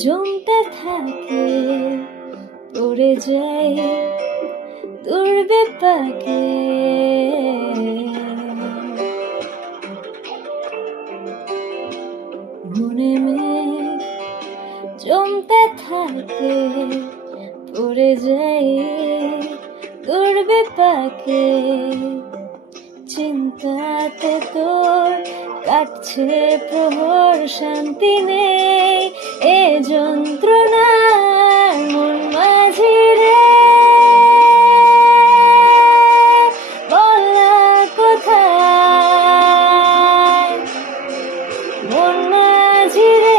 জমতে থাকে, পড়ে যাই দুর্বিপাকে। মনে মেঘ জমতে থাকে, পড়ে যাই দুর্বিপাকে। চিন্তাতে তোর কাটছে প্রহর, শান্তি নেই এ যন্ত্রণার মন মাঝি রে। বলা কোথায় মন মাঝি রে।